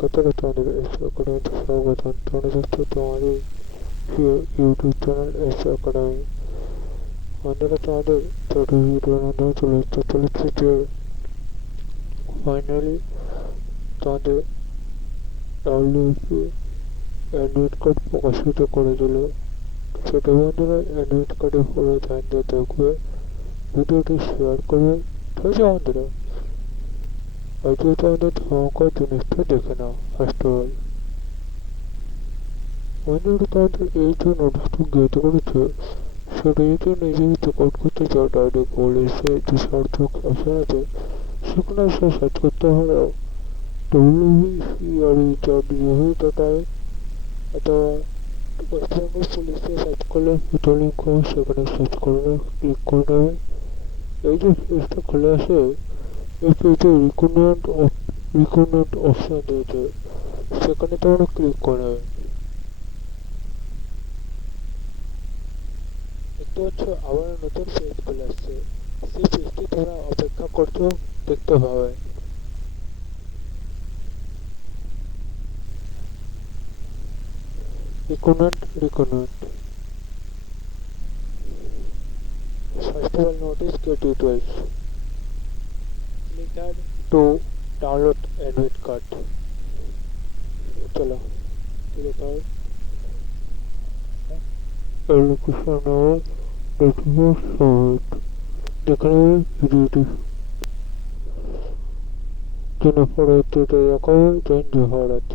नमस्कार तुम्हारे S academy स्वागतम तुम्हारे दोस्तों तुम्हारे यूट्यूब चैनल एस अकेडमी বন্ধুরা তোমাদের ছোট ভিডিওর মাধ্যমে চলেছে যে ফাইনালি তোমাদের ডাব্লিউপি অ্যাডমিট কার্ড প্রকাশিত করে দিল। ছোট বন্ধুরা অ্যাডমিট কার্ডে পুরো জানতে দেখবে, ভিডিওটি শেয়ার করবে। ঠিক আছে বন্ধুরা, আজকে তোমাদের ধমকার জিনিসটা দেখে নাও। ফার্স্ট অফ অল বন্ধুরা তোমাদের এই যে নোটিশটি গেট করেছে সেটা যদি নিজেই চেকআউট করতে চাও ডাইরেক্ট বলেছে যে সার্থক অপশন আছে সেখানে এসে সার্চ করতে হবে www.gov.in অথবা ওয়েস্ট বেঙ্গল পুলিশে সার্চ করলে দুটো লিঙ্ক হবে, সেখানে সার্চ করবে, ক্লিক করে নেবে। এই যে পেজটা খুলে আসে এই পেজে রিক্রুটমেন্ট অপশন দিয়েছে, সেখানে তোমরা ক্লিক করে নেবে। দেখতে পাচ্ছ আবার নতুন পেজ খুলে আসছে, সেই পেজটি তোমরা অপেক্ষা করছো দেখতে পাবে। Recruitment first of all notice get details, click add to download admit card। चलो click add application number document submit যেখানে ভিডিওটি জন্য পরবর্তীতে দেখাবে। জয়েন ভারত।